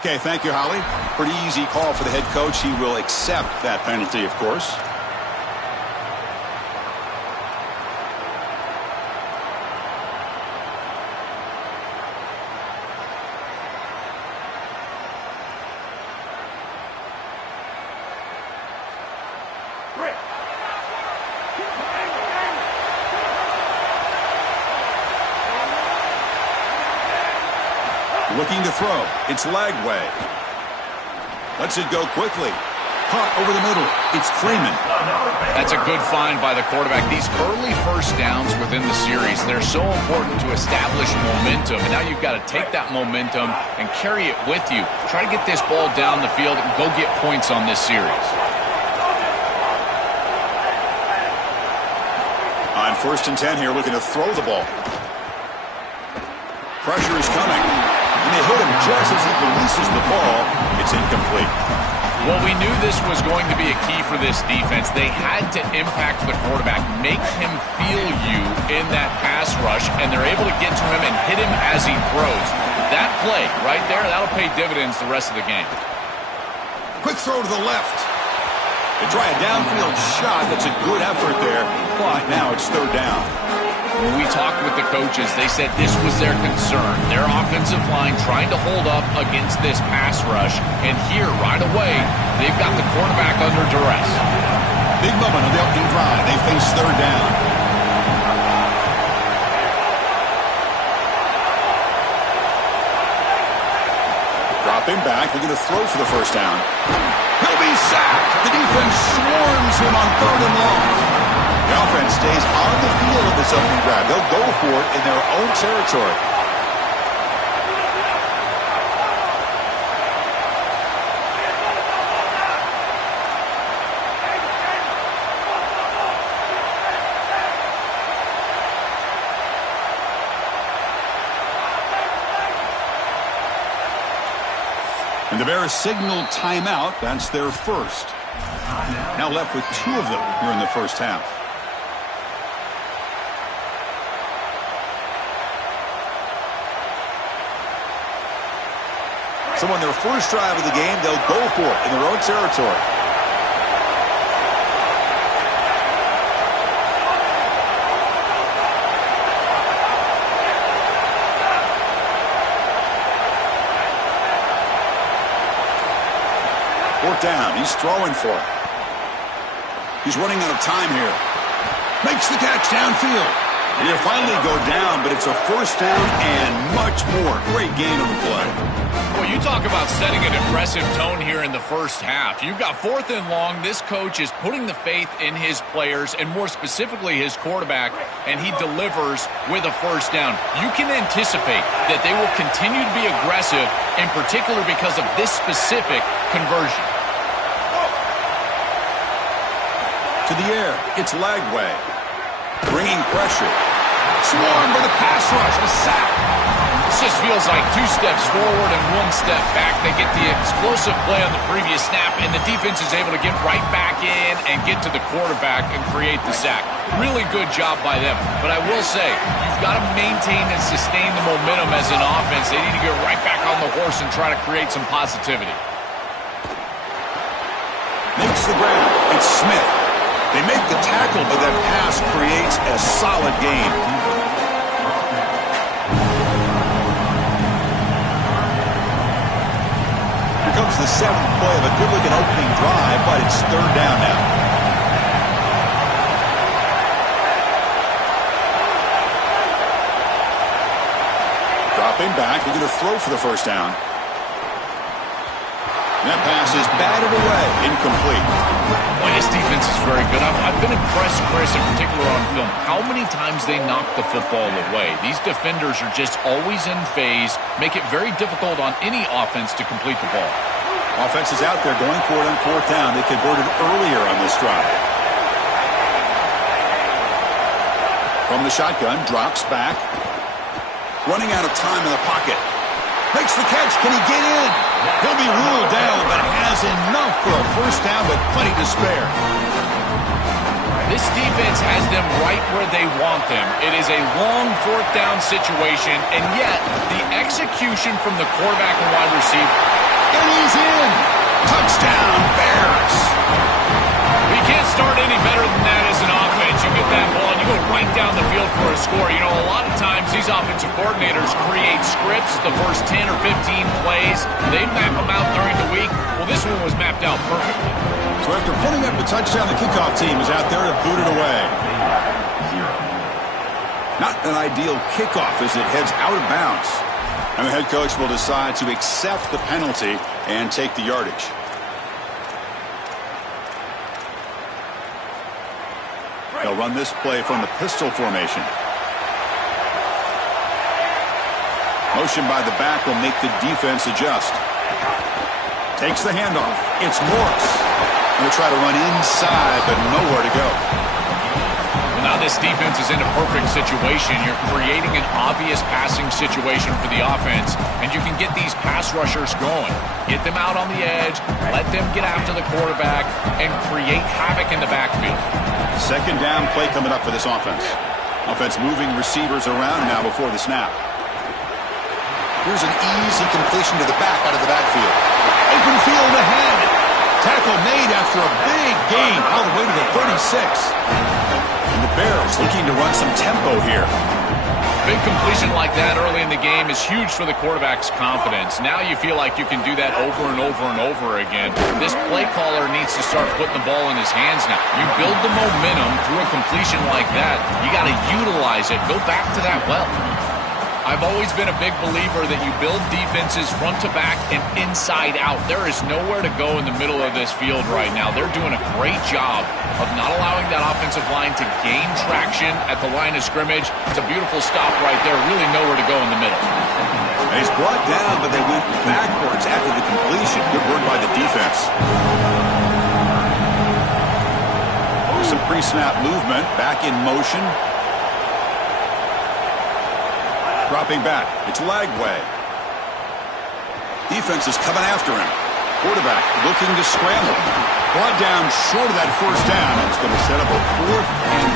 Okay, thank you, Holly. Pretty easy call for the head coach. He will accept that penalty, of course. Looking to throw. It's Lagway. Lets it go quickly. Caught over the middle. It's Freeman. That's a good find by the quarterback. These early first downs within the series, they're so important to establish momentum. And now you've got to take that momentum and carry it with you. Try to get this ball down the field and go get points on this series. On 1st and 10 here, looking to throw the ball. Pressure is coming. And they hit him just as he releases the ball. It's incomplete. Well, we knew this was going to be a key for this defense. They had to impact the quarterback, make him feel you in that pass rush, and they're able to get to him and hit him as he throws. That play right there, that'll pay dividends the rest of the game. Quick throw to the left. They try a downfield shot. That's a good effort there, but now it's 3rd down. When we talked with the coaches, they said this was their concern. Their offensive line trying to hold up against this pass rush. And here, right away, they've got the quarterback under duress. Big moment on the opening drive. They face 3rd down. Dropping back. They're going to throw for the 1st down. He'll be sacked. The defense swarms him on 3rd and long. The offense stays on the field of this opening drive. They'll go for it in their own territory. And the Bears signal timeout. That's their first. Now left with 2 of them here in the 1st half. So on their first drive of the game, they'll go for it in their own territory. Fourth down. He's throwing for it. He's running out of time here. Makes the catch downfield. And he'll finally go down, but it's a 1st down and much more. Great gain on the play. Well, you talk about setting an impressive tone here in the 1st half. You've got 4th and long. This coach is putting the faith in his players and more specifically his quarterback, and he delivers with a 1st down. You can anticipate that they will continue to be aggressive, in particular because of this specific conversion. To the air, it's Lagway. Bringing pressure. Swarmed by the pass rush. A sack. This just feels like 2 steps forward and 1 step back. They get the explosive play on the previous snap, and the defense is able to get right back in and get to the quarterback and create the sack. Really good job by them. But I will say, you've got to maintain and sustain the momentum as an offense. They need to get right back on the horse and try to create some positivity. Makes the grab. It's Smith. They make the tackle, but that pass creates a solid gain. Here comes the 7th play of a good-looking opening drive, but it's 3rd down now. Dropping back, they're going to throw for the 1st down. And that pass is batted away, incomplete. Boy, this defense is very good. I've been impressed, Chris, in particular on film, how many times they knock the football away. These defenders are just always in phase, make it very difficult on any offense to complete the ball. Offense is out there going for it on 4th down. They converted earlier on this drive. From the shotgun, drops back. Running out of time in the pocket. Makes the catch. Can he get in? He'll be ruled down, but has enough for a 1st down, but plenty to spare. This defense has them right where they want them. It is a long fourth down situation, and yet the execution from the quarterback and wide receiver. And he's in. Touchdown, Bears. You can't start any better than that as an offense. You get that ball, and you go right down the field for a score. You know, a lot of times these offensive coordinators create scripts, the first 10 or 15 plays. They map them out during the week. Well, this one was mapped out perfectly. So after putting up the touchdown, the kickoff team is out there to boot it away. Not an ideal kickoff as it heads out of bounds. And the head coach will decide to accept the penalty and take the yardage. They'll run this play from the pistol formation. Motion by the back will make the defense adjust. Takes the handoff. It's Morris. Going to try to run inside, but nowhere to go. Well, now this defense is in a perfect situation. You're creating an obvious passing situation for the offense, and you can get these pass rushers going. Get them out on the edge, let them get after the quarterback, and create havoc in the backfield. Second down play coming up for this offense. Offense moving receivers around now before the snap. Here's an easy completion to the back out of the backfield. Open field ahead. Tackle made after a big gain all the way to the 36. And the Bears looking to run some tempo here. Big completion like that early in the game is huge for the quarterback's confidence. Now you feel like you can do that over and over and over again. This play caller needs to start putting the ball in his hands now. You build the momentum through a completion like that. You got to utilize it. Go back to that well. I've always been a big believer that you build defenses front to back and inside out. There is nowhere to go in the middle of this field right now. They're doing a great job of not allowing that offensive line to gain traction at the line of scrimmage. It's a beautiful stop right there. Really nowhere to go in the middle. And he's brought down, but they went backwards after the completion. Good work by the defense. Some pre-snap movement. Back in motion. Dropping back. It's Lagway. Defense is coming after him. Quarterback looking to scramble. Brought down short of that first down. It's going to set up a 4th and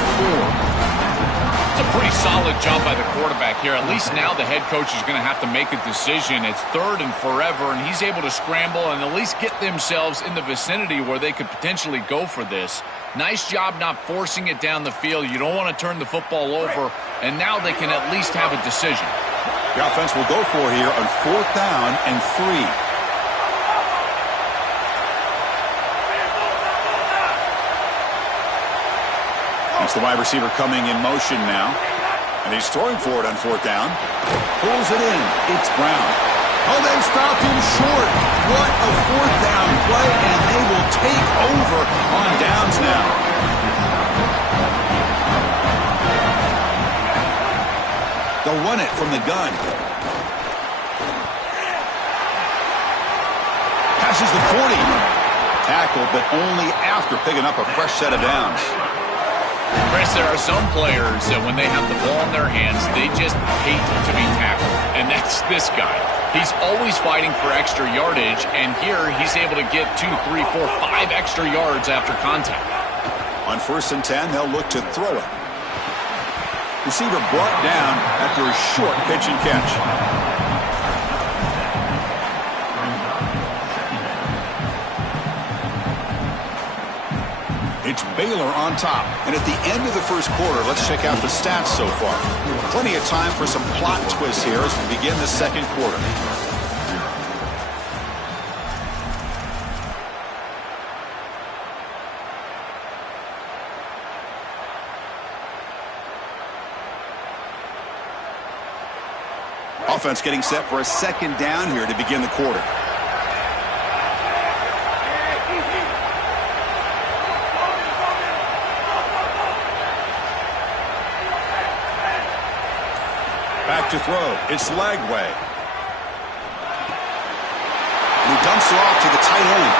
4. It's a pretty solid job by the quarterback here. At least now the head coach is going to have to make a decision. It's 3rd and forever, and he's able to scramble and at least get themselves in the vicinity where they could potentially go for this. Nice job not forcing it down the field. You don't want to turn the football over, and now they can at least have a decision. The offense will go for here on 4th down and 3. It's the wide receiver coming in motion now. And he's throwing for it on 4th down. Pulls it in. It's Brown. Oh, they've stopped him short. What a 4th down play, and they will take over on downs now. They'll run it from the gun. Passes the 40. Tackled, but only after picking up a fresh set of downs. Chris, there are some players that when they have the ball in their hands, they just hate to be tackled. And that's this guy. He's always fighting for extra yardage, and here he's able to get 2, 3, 4, 5 extra yards after contact. On 1st and 10, they'll look to throw it. Receiver brought down after a short pitch and catch. It's Baylor on top. And at the end of the first quarter, let's check out the stats so far. Plenty of time for some plot twists here as we begin the second quarter. Offense getting set for a 2nd down here to begin the quarter. Back to throw. It's Lagway. And he dumps it off to the tight end.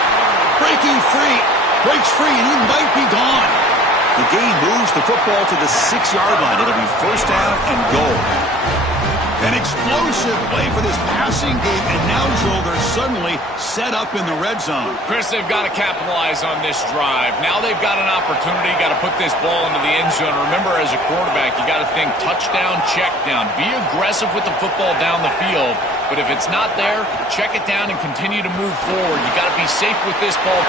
Breaking free. Breaks free, and he might be gone. The gain moves the football to the 6-yard line. It'll be 1st down and goal. An explosive play for this passing game, and now, Joel, they're suddenly set up in the red zone. Chris, they've got to capitalize on this drive. Now they've got an opportunity, got to put this ball into the end zone. Remember, as a quarterback, you got to think touchdown, check down. Be aggressive with the football down the field, but if it's not there, check it down and continue to move forward. You got to be safe with this ball.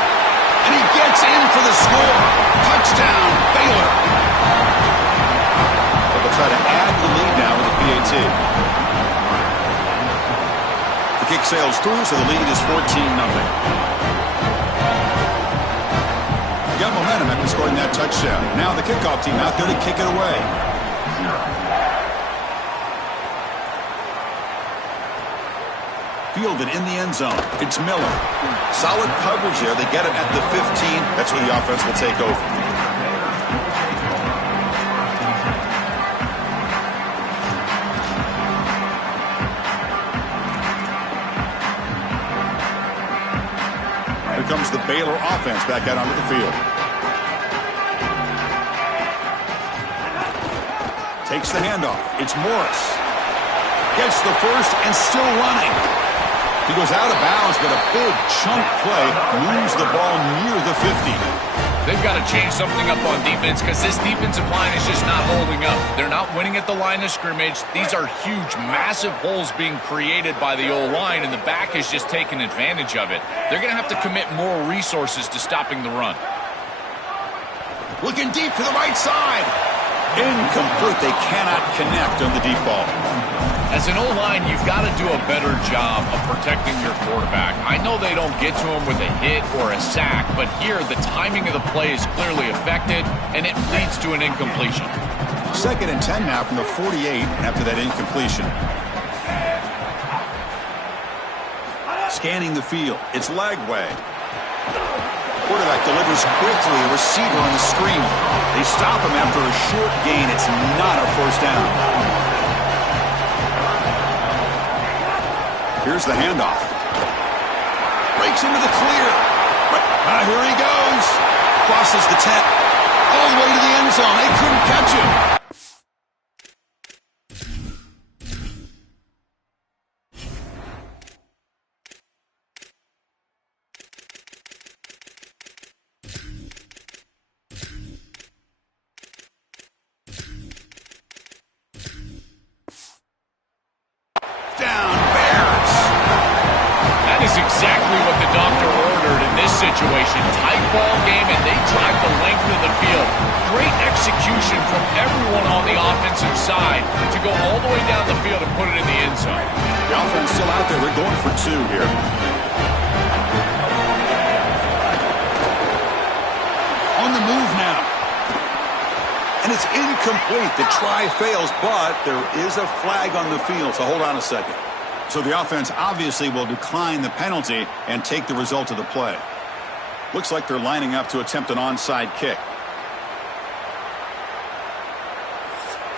And he gets in for the score. Touchdown, Baylor. They'll try to add the lead now with the PAT. The kick sails through, so the lead is 14-0. Got momentum after scoring that touchdown. Now the kickoff team out there to kick it away. Fielded in the end zone. It's Miller. Solid coverage there. They get it at the 15. That's where the offense will take over. Here comes the Baylor offense back out onto the field. Takes the handoff. It's Morris. Gets the first and still running. He goes out of bounds, but a big chunk play moves the ball near the 50. They've got to change something up on defense because this defensive line is just not holding up. They're not winning at the line of scrimmage. These are huge, massive holes being created by the O-line, and the back is just taking advantage of it. They're going to have to commit more resources to stopping the run. Looking deep to the right side. Incomplete. They cannot connect on the deep ball. As an O-line, you've got to do a better job of protecting your quarterback. I know they don't get to him with a hit or a sack, but here the timing of the play is clearly affected, and it leads to an incompletion. 2nd and 10 now from the 48 after that incompletion. Scanning the field. It's Lagway. Quarterback delivers quickly. A receiver on the screen. They stop him after a short gain. It's not a first down. Here's the handoff. Breaks into the clear. Here he goes. Crosses the 10. All the way to the end zone. They couldn't catch him. Exactly what the doctor ordered in this situation. Tight ball game, and they drive the length of the field. Great execution from everyone on the offensive side to go all the way down the field and put it in the end zone. The offense still out there. We're going for 2 here. On the move now. And it's incomplete. The try fails, but there is a flag on the field, so hold on a second. So the offense obviously will decline the penalty and take the result of the play. Looks like they're lining up to attempt an onside kick.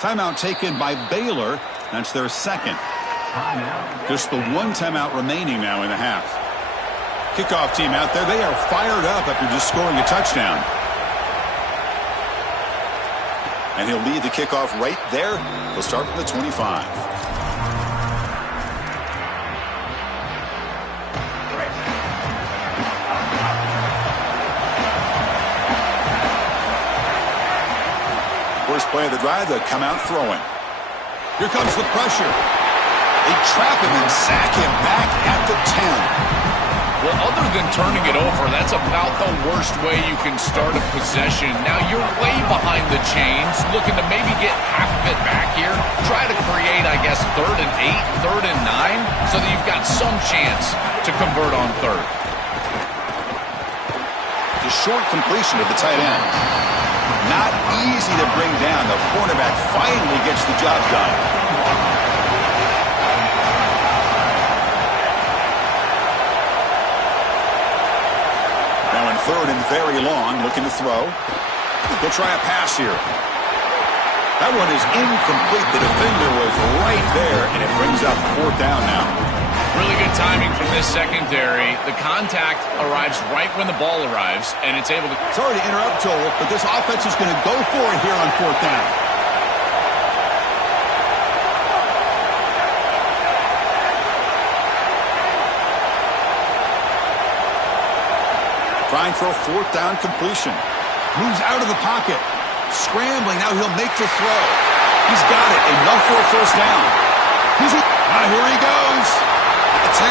Timeout taken by Baylor. That's their 2nd. Just the 1 timeout remaining now in the half. Kickoff team out there. They are fired up after just scoring a touchdown. And he'll lead the kickoff right there. He'll start from the 25. First play of the drive, they come out throwing. Here comes the pressure. They trap him and sack him back at the 10. Well, other than turning it over, that's about the worst way you can start a possession. Now you're way behind the chains, looking to maybe get half of it back here. Try to create, I guess, 3rd and 8, 3rd and 9, so that you've got some chance to convert on 3rd. The short completion of the tight end. Not easy to bring down. The cornerback finally gets the job done. Now in 3rd and very long, looking to throw. He'll try a pass here. That one is incomplete. The defender was right there, and it brings up 4th down now. Really good timing from this secondary. The contact arrives right when the ball arrives, and it's able to... Sorry to interrupt, Joel, but this offense is going to go for it here on 4th down. trying for a fourth down completion. Moves out of the pocket. Scrambling, now he'll make the throw. He's got it, enough for a first down. Here he goes. At the 10.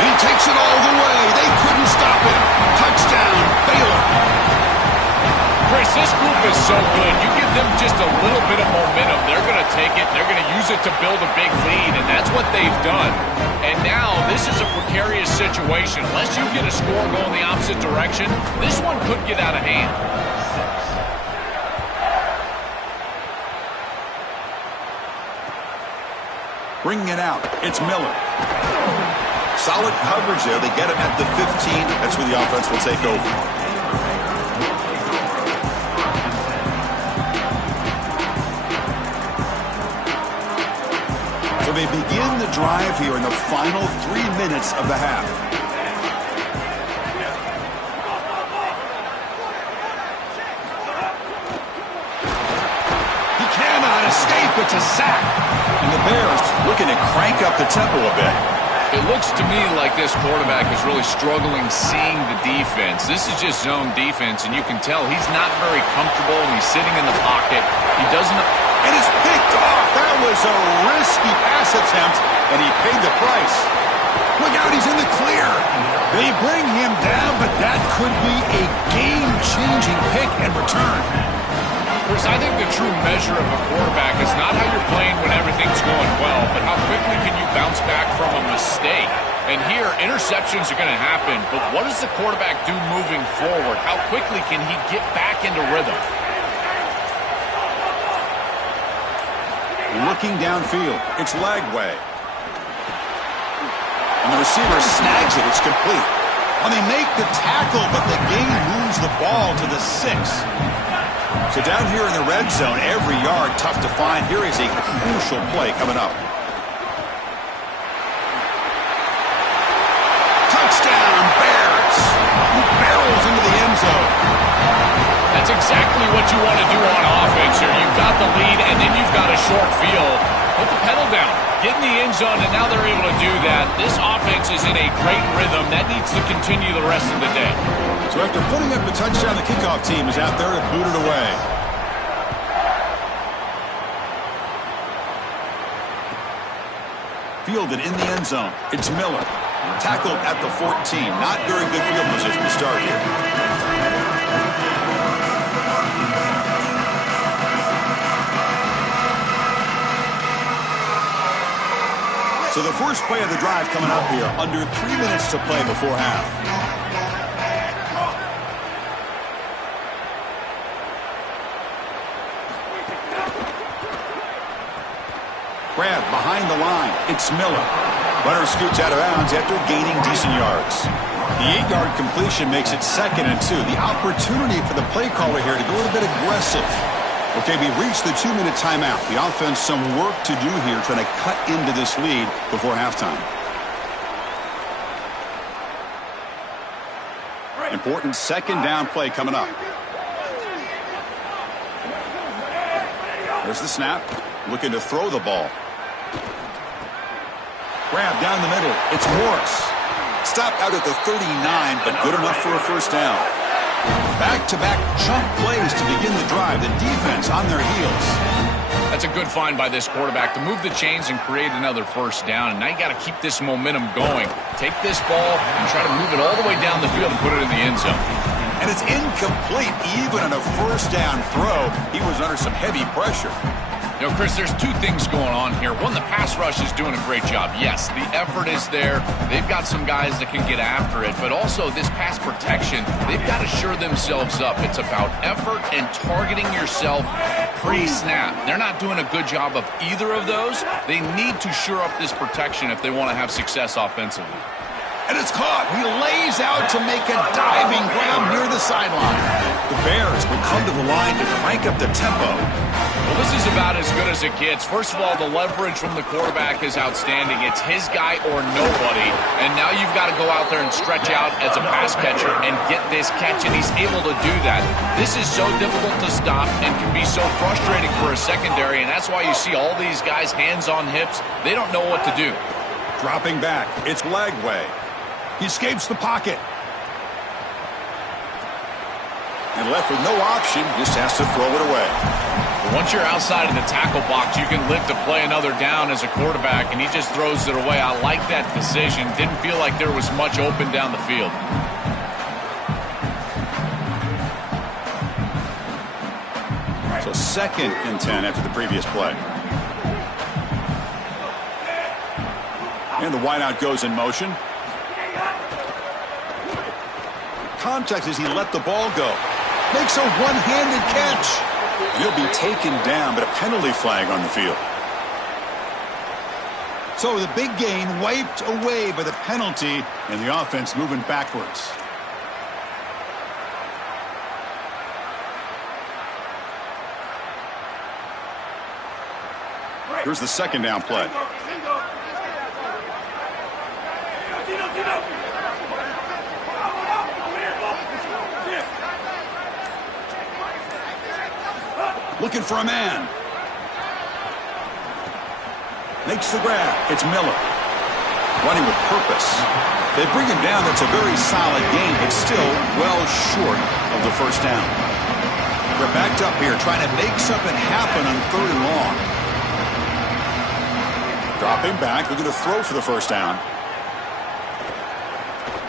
And he takes it all the way. They couldn't stop him. Touchdown, Baylor. Chris, this group is so good. You give them just a little bit of momentum, they're going to take it, they're going to use it to build a big lead, and that's what they've done. And now this is a precarious situation. Unless you get a score going the opposite direction, this one could get out of hand. Bringing it out, it's Miller. Solid coverage there. They get him at the 15. That's where the offense will take over. So they begin the drive here in the final 3 minutes of the half. He cannot escape. It's a sack. And the Bears looking to crank up the tempo a bit. It looks to me like this quarterback is really struggling seeing the defense. This is just zone defense, and you can tell he's not very comfortable, and he's sitting in the pocket. He doesn't... And it's picked off. That was a risky pass attempt, and he paid the price. Look out, he's in the clear. They bring him down, but that could be a game-changing pick and return. Chris, I think the true measure of a quarterback is not how you're playing when everything's going well, but how quickly can you bounce back from a mistake. And here, interceptions are going to happen, but what does the quarterback do moving forward? How quickly can he get back into rhythm? Looking downfield, it's Lagway. And the receiver snags it, it's complete. And they make the tackle, but the game moves the ball to the 6. So down here in the red zone, every yard tough to find. Here is a crucial play coming up. Touchdown, Bears! Who barrels into the end zone. That's exactly what you want to do on offense here. You've got the lead, and then you've got a short field. Put the pedal down. Get in the end zone, and now they're able to do that. This offense is in a great rhythm. That needs to continue the rest of the day. So after putting up the touchdown, the kickoff team is out there to boot it away. Fielded in the end zone. It's Miller. Tackled at the 14. Not very good field position to start here. So the first play of the drive coming up here. Under 3 minutes to play before half. Grab behind the line. It's Miller. Runner scoots out of bounds after gaining decent yards. The 8-yard completion makes it 2nd and 2. The opportunity for the play caller here to go a little bit aggressive. Okay, we reached the 2-minute timeout. The offense some work to do here trying to cut into this lead before halftime. Important 2nd down play coming up. There's the snap. Looking to throw the ball. Grab down the middle. It's Morris. Stopped out at the 39, but good enough for a first down. Back-to-back chunk plays to begin the drive. The defense on their heels. That's a good find by this quarterback to move the chains and create another first down. And now you got to keep this momentum going. Take this ball and try to move it all the way down the field and put it in the end zone. And it's incomplete even on a first down throw. He was under some heavy pressure. You know, Chris, there's two things going on here. One, the pass rush is doing a great job. Yes, the effort is there. They've got some guys that can get after it. But also this pass protection, they've got to shore themselves up. It's about effort and targeting yourself pre-snap. They're not doing a good job of either of those. They need to shore up this protection if they want to have success offensively. And it's caught. He lays out to make a diving grab near the sideline. The Bears would come to the line to crank up the tempo. Well, this is about as good as it gets. First of all, the leverage from the quarterback is outstanding. It's his guy or nobody. And now you've got to go out there and stretch out as a pass catcher and get this catch, and he's able to do that. This is so difficult to stop and can be so frustrating for a secondary, and that's why you see all these guys hands on hips. They don't know what to do. Dropping back, it's Lagway. He escapes the pocket. And left with no option, just has to throw it away. But once you're outside of the tackle box, you can live to play another down as a quarterback, and he just throws it away. I like that decision. Didn't feel like there was much open down the field. So 2nd and 10 after the previous play. And the wideout goes in motion. Contact as he let the ball go. Makes a one-handed catch. He'll be taken down, but a penalty flag on the field. So the big gain wiped away by the penalty, and the offense moving backwards. Here's the 2nd down play. Looking for a man. Makes the grab. It's Miller. Running with purpose. They bring him down. That's a very solid gain, but still well short of the first down. They're backed up here trying to make something happen on 3rd and long. Dropping back. Looking to throw for the first down.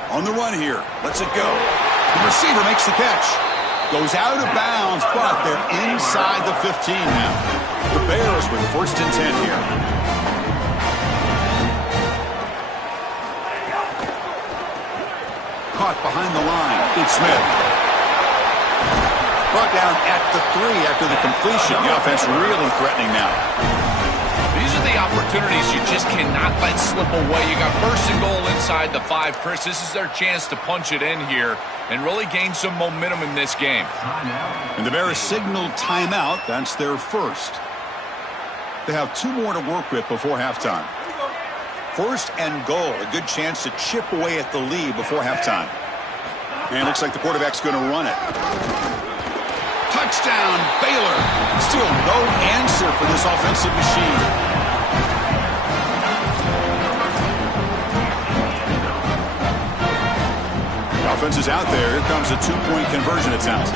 On the run here. Lets it go. The receiver makes the catch. Goes out of bounds, but they're inside the 15 now. The Bears with 1st and 10 here. Caught behind the line. It's Smith. Brought down at the 3 after the completion. The offense really threatening now. These are the opportunities you just cannot let slip away. You got 1st and goal inside the 5. Chris, this is their chance to punch it in here and really gain some momentum in this game. And the Bears signaled timeout. That's their first. They have 2 more to work with before halftime. 1st and goal. A good chance to chip away at the lead before halftime. And it looks like the quarterback's going to run it. Touchdown, Baylor. Still no answer for this offensive machine. The offense is out there. Here comes a 2-point conversion attempt.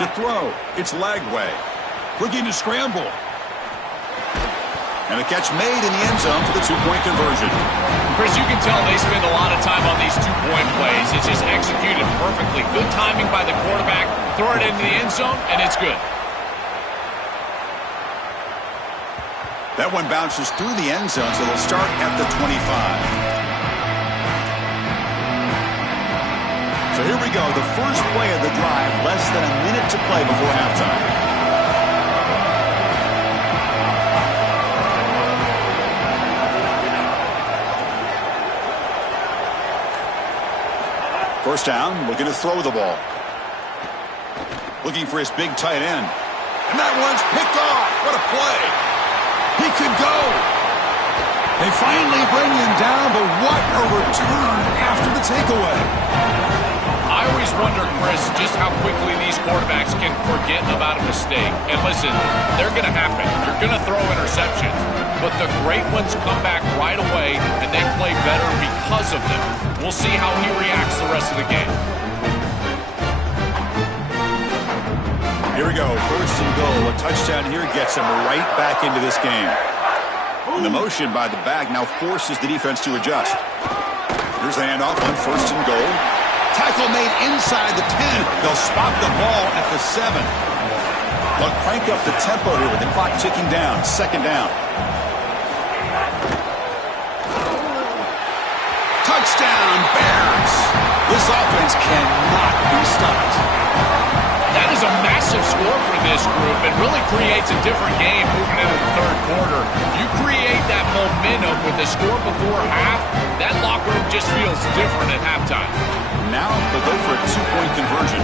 To throw, it's Lagway. Looking to scramble. And a catch made in the end zone for the 2-point conversion. Chris, you can tell they spend a lot of time on these 2-point plays. It's just executed perfectly. Good timing by the quarterback. Throw it into the end zone, and it's good. That one bounces through the end zone, so they'll start at the 25. So here we go, the first play of the drive, less than a minute to play before halftime. First down, looking to throw the ball. Looking for his big tight end. And that one's picked off. What a play. He could go. They finally bring him down, but what a return after the takeaway. I always wonder, Chris, just how quickly these quarterbacks can forget about a mistake. And listen, they're going to happen. You're going to throw interceptions. But the great ones come back right away, and they play better because of them. We'll see how he reacts the rest of the game. Here we go, 1st and goal. A touchdown here gets him right back into this game. And the motion by the back now forces the defense to adjust. Here's the handoff on 1st and goal. Tackle made inside the 10. They'll spot the ball at the 7. They'll crank up the tempo here with the clock ticking down. 2nd down. Touchdown, Bears. This offense cannot be stopped. That is a massive score for this group. It really creates a different game moving into the 3rd quarter. You create that momentum with the score before half, that locker room just feels different at halftime. Now they'll go for a 2-point conversion.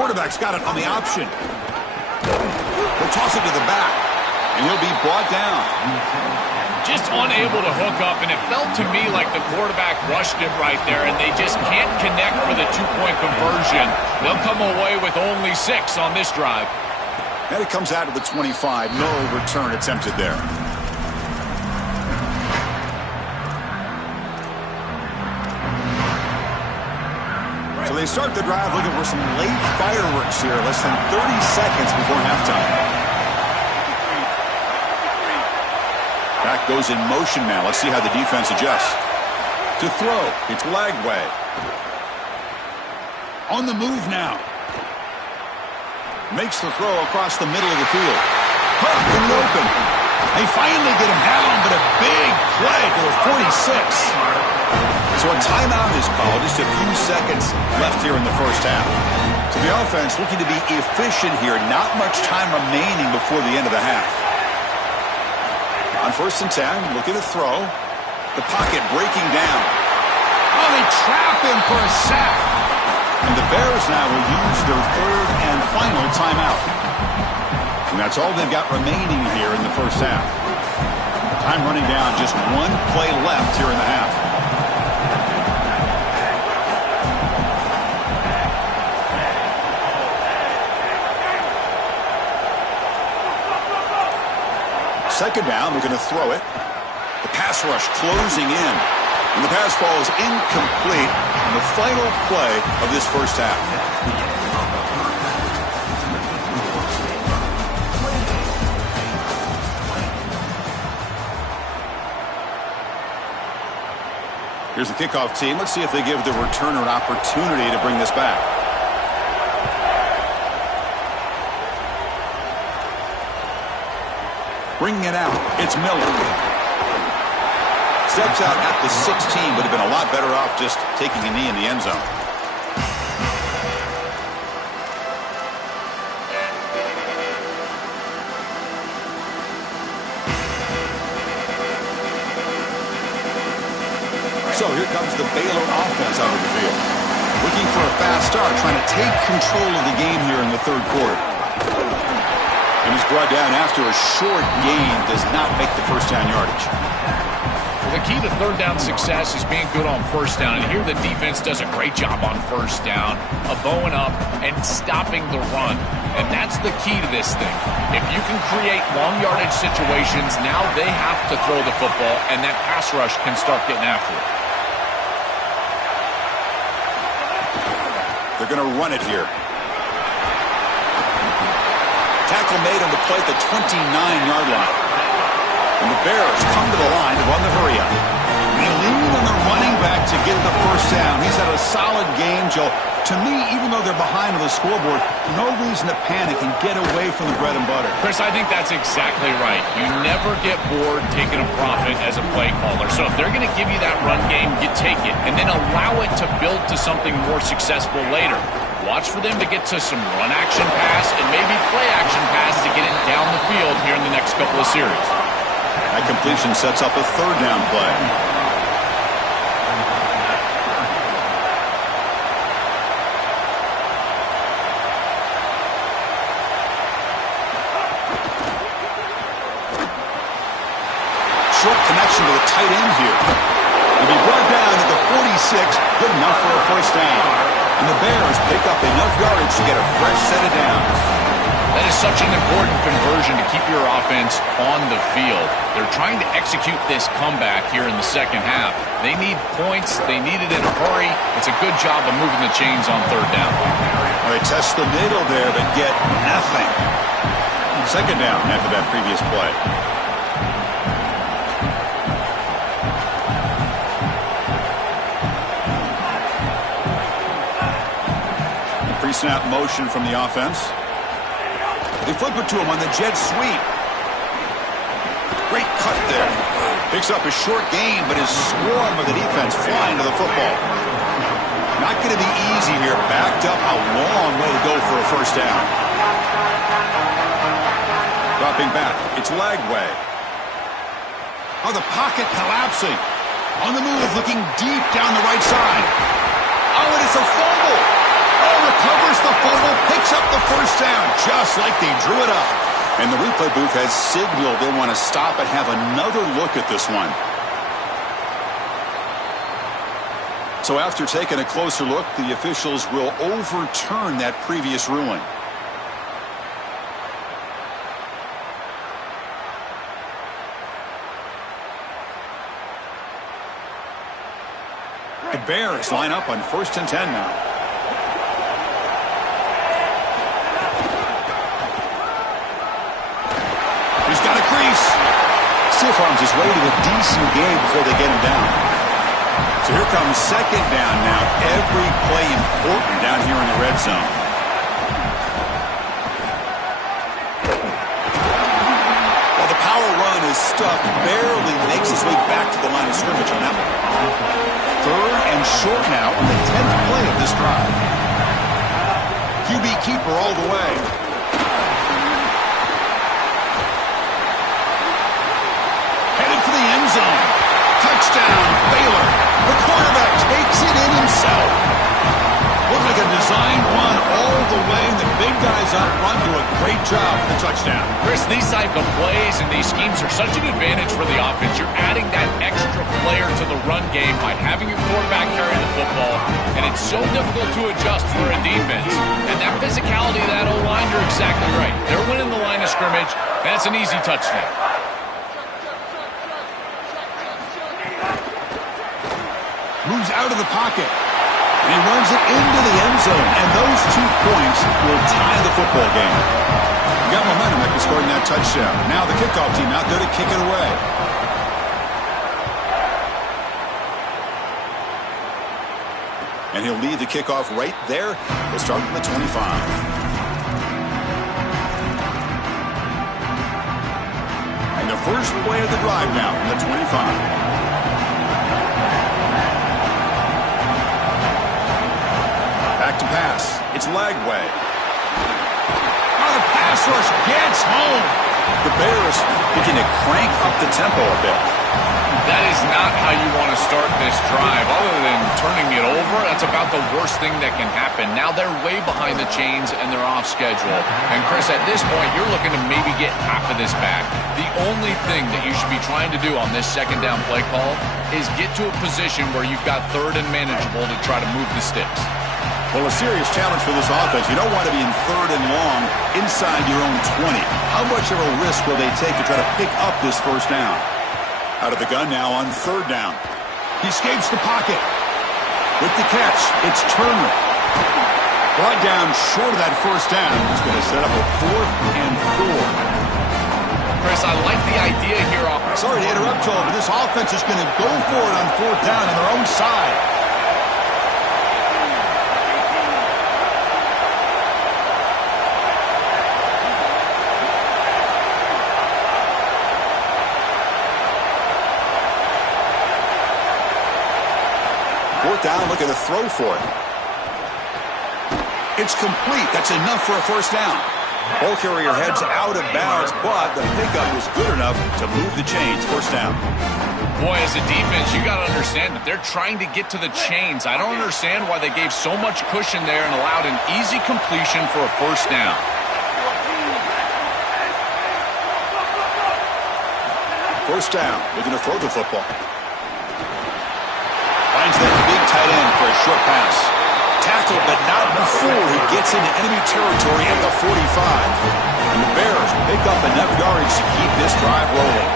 Quarterback's got it on the option. He'll toss it to the back, and he'll be brought down. Just unable to hook up, and it felt to me like the quarterback rushed him right there, and they just can't connect for the 2-point conversion. They'll come away with only 6 on this drive. And it comes out to the 25. No return attempted there. So they start the drive looking for some late fireworks here. Less than 30 seconds before halftime. Back goes in motion now. Let's see how the defense adjusts. To throw. It's Lagway. On the move now. Makes the throw across the middle of the field. Huck in the open. They finally get him down, but a big play to the 46. So a timeout is called. Just a few seconds left here in the first half. So the offense looking to be efficient here. Not much time remaining before the end of the half. On 1st and 10, looking to throw. The pocket breaking down. Oh, they trap him for a sack. And the Bears now will use their 3rd and final timeout. And that's all they've got remaining here in the first half. Time running down, just one play left here in the half. Second down, we're going to throw it. The pass rush closing in. And the pass ball is incomplete on the final play of this first half. Here's the kickoff team. Let's see if they give the returner an opportunity to bring this back. Bringing it out, it's Miller. Steps out at the 16, would have been a lot better off just taking a knee in the end zone. So here comes the Baylor offense out of the field. Looking for a fast start, trying to take control of the game here in the 3rd quarter. And he's brought down after a short gain, does not make the first down yardage. Well, the key to 3rd down success is being good on 1st down. And here the defense does a great job on 1st down of bowing up and stopping the run. And that's the key to this thing. If you can create long yardage situations, now they have to throw the football, and that pass rush can start getting after it. They're going to run it here. Tackle made on the play at the 29-yard line. And the Bears come to the line to run the hurry up. They lean on the running back to get the first down. He's had a solid game, Joe. To me, even though they're behind on the scoreboard, no reason to panic and get away from the bread and butter. Chris, I think that's exactly right. You never get bored taking a profit as a play caller. So if they're going to give you that run game, you take it. And then allow it to build to something more successful later. Watch for them to get to some run action pass and maybe play action pass to get it down the field here in the next couple of series. That completion sets up a 3rd down play. Short connection to the tight end here. He'll be brought down at the 46, good enough for a first down. And the Bears pick up enough yardage to get a fresh set of downs. That is such an important conversion to keep your offense on the field. They're trying to execute this comeback here in the second half. They need points. They need it in a hurry. It's a good job of moving the chains on 3rd down. Well, they test the middle there, but get nothing. Second down after that previous play. Pre-snap motion from the offense. They flip it to him on the jet sweep. Great cut there. Picks up a short gain, but his swarm of the defense flying to the football. Not going to be easy here. Backed up a long way to go for a first down. Dropping back. It's Lagway. Oh, the pocket collapsing. On the move, looking deep down the right side. Oh, and it's a fumble. Oh, recovers the fumble, picks up the first down, just like they drew it up. And the replay booth has signaled they want to stop and have another look at this one. So after taking a closer look, the officials will overturn that previous ruling. The Bears line up on 1st and 10 now. He's got a crease. Still farms his way to a decent game before they get him down. So here comes 2nd down now. Every play important down here in the red zone. While the power run is stuffed, barely makes his way back to the line of scrimmage on that one. 3rd and short now on the 10th play of this drive. QB keeper all the way. Headed for the end zone. Touchdown, Baylor. The quarterback takes it in himself. Looks like a designed run all the way. The big guys up front do a great job for the touchdown. Chris, these type of plays and these schemes are such an advantage for the offense. You're adding that extra player to the run game by having your quarterback carry the football, and it's so difficult to adjust for a defense. And that physicality of that O-line, you're exactly right. They're winning the line of scrimmage. That's an easy touchdown. Moves out of the pocket. And he runs it into the end zone. And those 2 points will tie the football game. Got momentum after scoring that touchdown. Now the kickoff team out there to kick it away. And he'll lead the kickoff right there. He'll start from the 25. And the first play of the drive now from the 25. Back to pass. It's Lagway. Oh, the pass rush gets home. The Bears begin to crank up the tempo a bit. That is not how you want to start this drive. Other than turning it over, that's about the worst thing that can happen. Now they're way behind the chains and they're off schedule. And Chris, at this point, you're looking to maybe get half of this back. The only thing that you should be trying to do on this 2nd down play call is get to a position where you've got 3rd and manageable to try to move the sticks. Well, a serious challenge for this offense. You don't want to be in 3rd and long inside your own 20. How much of a risk will they take to try to pick up this 1st down? Out of the gun now on 3rd down. He escapes the pocket. With the catch, it's Turner. Brought down short of that 1st down. It's going to set up a 4th and 4. Chris, I like the idea here. Sorry to interrupt, Joel, but this offense is going to go for it on 4th down on their own side. Down, looking to throw for it. It's complete. That's enough for a 1st down. Ball carrier heads out of bounds, but the pickup was good enough to move the chains. 1st down. Boy, as a defense, you got to understand that they're trying to get to the chains. I don't understand why they gave so much cushion there and allowed an easy completion for a 1st down. First down. Looking to throw the football. Finds that big tight end for a short pass. Tackled, but not before he gets into enemy territory at the 45. And the Bears pick up enough yards to keep this drive rolling.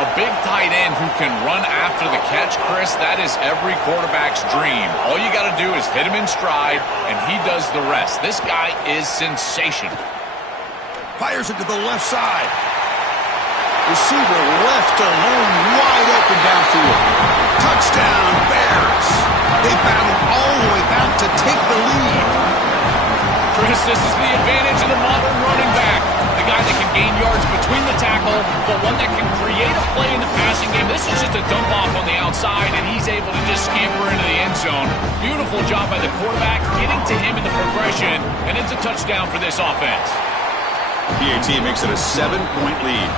A big tight end who can run after the catch, Chris, that is every quarterback's dream. All you got to do is hit him in stride, and he does the rest. This guy is sensational. Fires it to the left side. Receiver left alone, wide open downfield. Touchdown, Bears. They battle all the way back to take the lead. Chris, this is the advantage of the modern running back. The guy that can gain yards between the tackle, but one that can create a play in the passing game. This is just a dump off on the outside, and he's able to just scamper into the end zone. Beautiful job by the quarterback, getting to him in the progression, and it's a touchdown for this offense. PAT makes it a 7-point lead.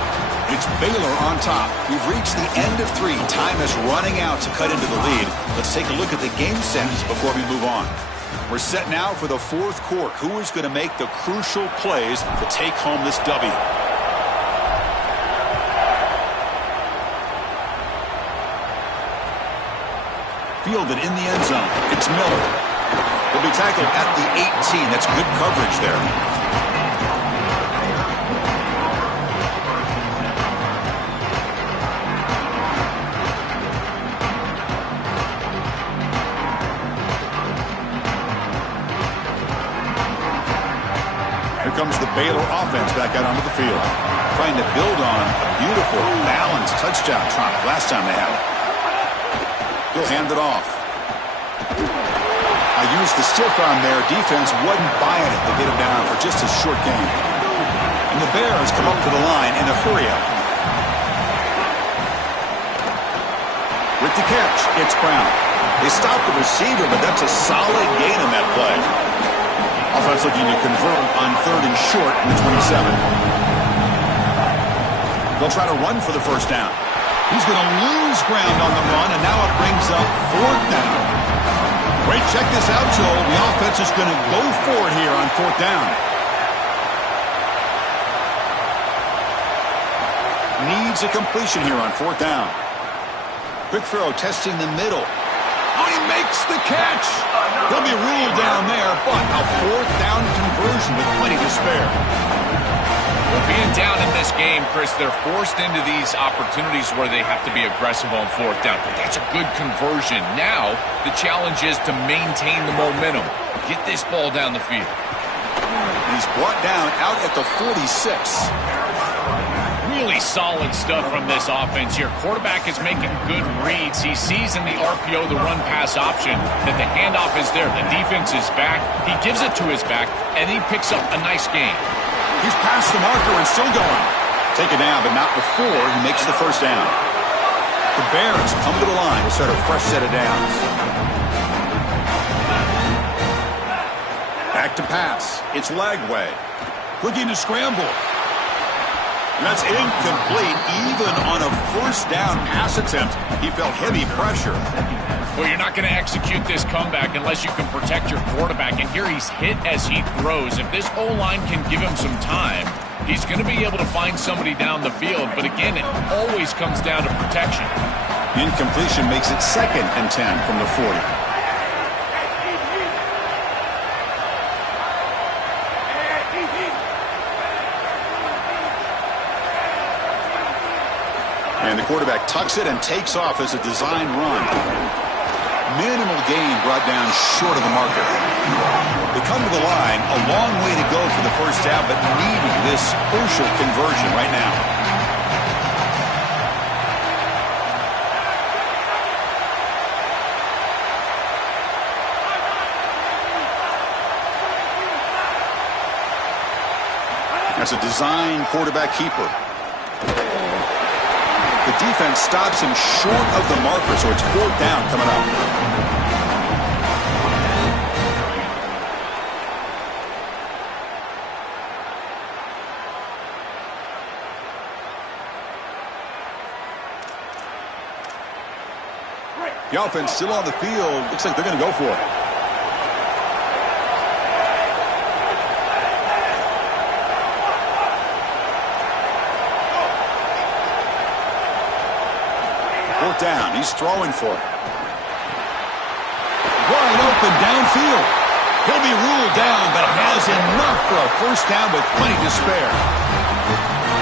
It's Baylor on top. We've reached the end of 3. Time is running out to cut into the lead. Let's take a look at the game stats before we move on. We're set now for the 4th quarter. Who is going to make the crucial plays to take home this W? Fielded in the end zone. It's Miller. He'll be tackled at the 18. That's good coverage there. Baylor offense back out onto the field, trying to build on a beautiful, balanced touchdown drive last time they had it. He'll hand it off. I used the stiff arm there. Defense wasn't buying it to get him down for just a short gain. And the Bears come up to the line in a hurry-up. With the catch, it's Brown. They stopped the receiver, but that's a solid gain on that play. Offense looking to convert on 3rd and short in the 27. They'll try to run for the first down. He's going to lose ground on the run, and now it brings up 4th down. Wait, check this out, Joel. The offense is going to go for it here on 4th down. Needs a completion here on 4th down. Quick throw, testing the middle. Oh, he makes the catch. He'll be ruled down there, but a 4th down conversion with plenty to spare. Well, being down in this game, Chris, they're forced into these opportunities where they have to be aggressive on 4th down. But that's a good conversion. Now, the challenge is to maintain the momentum. Get this ball down the field. He's brought down out at the 46. Really solid stuff from this offense here. Quarterback is making good reads. He sees in the RPO, the run-pass option, that the handoff is there. The defense is back. He gives it to his back, and he picks up a nice gain. He's past the marker and still going. Take it down, but not before he makes the first down. The Bears come to the line to start a fresh set of downs. Back to pass. It's Lagway. Looking to scramble. And that's incomplete. Even on a first down pass attempt, he felt heavy pressure. Well, you're not going to execute this comeback unless you can protect your quarterback. And here he's hit as he throws. If this O-line can give him some time, he's going to be able to find somebody down the field. But again, it always comes down to protection. Incompletion makes it 2nd and 10 from the 40. And the quarterback tucks it and takes off as a design run. Minimal gain brought down short of the marker. They come to the line, a long way to go for the first down, but needing this crucial conversion right now. That's a design quarterback keeper. The defense stops him short of the marker, so it's 4th down coming up. The offense still on the field. Looks like they're going to go for it. Down. He's throwing for it. Wide open downfield. He'll be ruled down, but has enough for a first down with plenty to spare.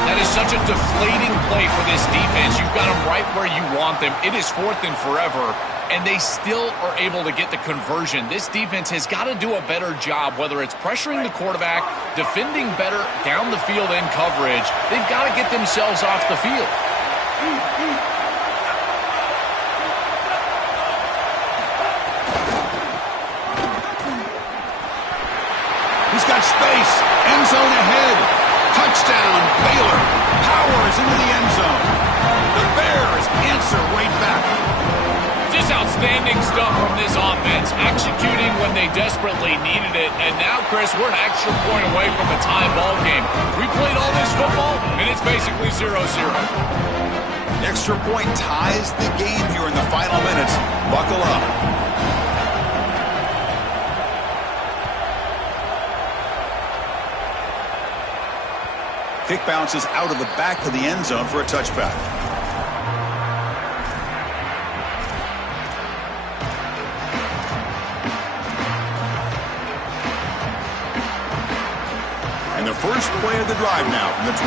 That is such a deflating play for this defense. You've got them right where you want them. It is 4th and forever, and they still are able to get the conversion. This defense has got to do a better job, whether it's pressuring the quarterback, defending better down the field in coverage. They've got to get themselves off the field. Got space. End zone ahead. Touchdown, Baylor. Powers into the end zone. The Bears answer right back. Just outstanding stuff from this offense, executing when they desperately needed it. And now, Chris, we're an extra point away from a tie ball game. We played all this football, and it's basically 0-0. Extra point ties the game here in the final minutes. Buckle up. Kick bounces out of the back of the end zone for a touchback. And the first play of the drive now from the 25.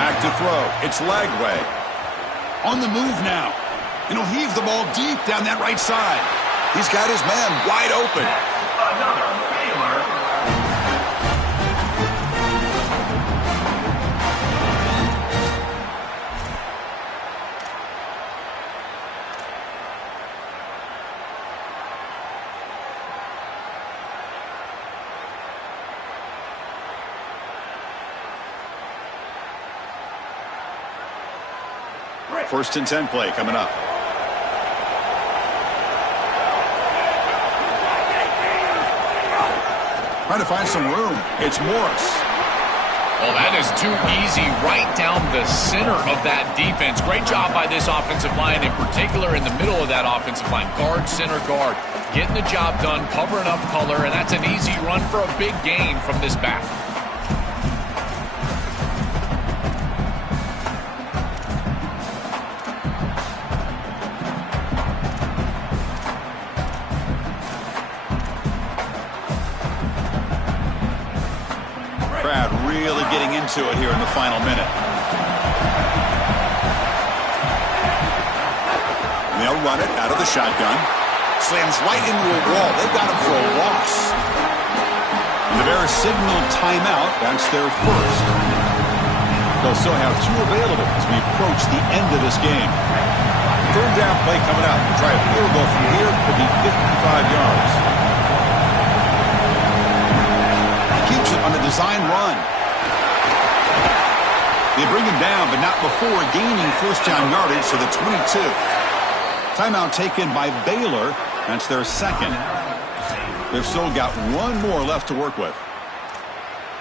Back to throw. It's Lagway. On the move now. And he'll heave the ball deep down that right side. He's got his man wide open. First and 10 play coming up. Trying to find some room. It's Morris. Well, that is too easy right down the center of that defense. Great job by this offensive line, in particular in the middle of that offensive line. Guard, center, guard. Getting the job done, covering up color, and that's an easy run for a big gain from this back. Really getting into it here in the final minute. They'll run it out of the shotgun. Slams right into a wall. They've got him for a loss. And the Bears signal timeout. That's their first. They'll still have 2 available as we approach the end of this game. Third down play coming up. Try a field goal from here. Could be 55 yards. Keeps it on the design run. They bring him down, but not before gaining first down yardage to the 22. Timeout taken by Baylor. That's their second. They've still got 1 more left to work with.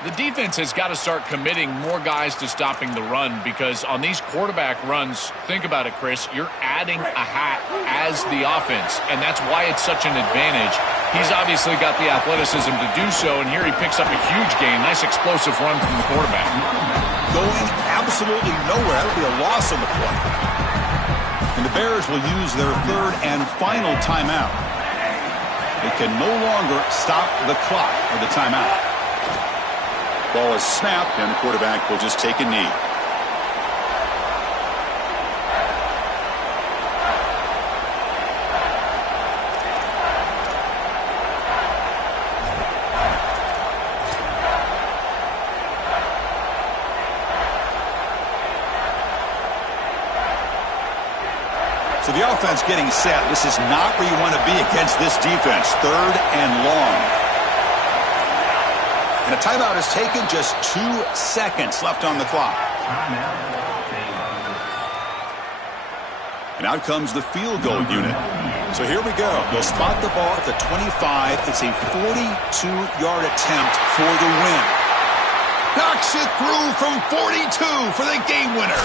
The defense has got to start committing more guys to stopping the run, because on these quarterback runs, think about it, Chris, you're adding a hat as the offense, and that's why it's such an advantage. He's obviously got the athleticism to do so, and here he picks up a huge gain. Nice explosive run from the quarterback. Going absolutely nowhere. That'll be a loss on the play. And the Bears will use their third and final timeout. They can no longer stop the clock with the timeout. Ball is snapped, and the quarterback will just take a knee. So the offense getting set. This is not where you want to be against this defense. Third and long. And a timeout is taken, just 2 seconds left on the clock. And out comes the field goal unit. So here we go. They'll spot the ball at the 25. It's a 42-yard attempt for the win. Knocks it through from 42 for the game winner.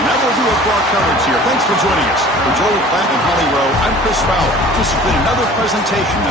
And that will do it for our coverage here. Thanks for joining us. For Joel Platt and Holly Rowe, I'm Chris Fowler. This has been another presentation of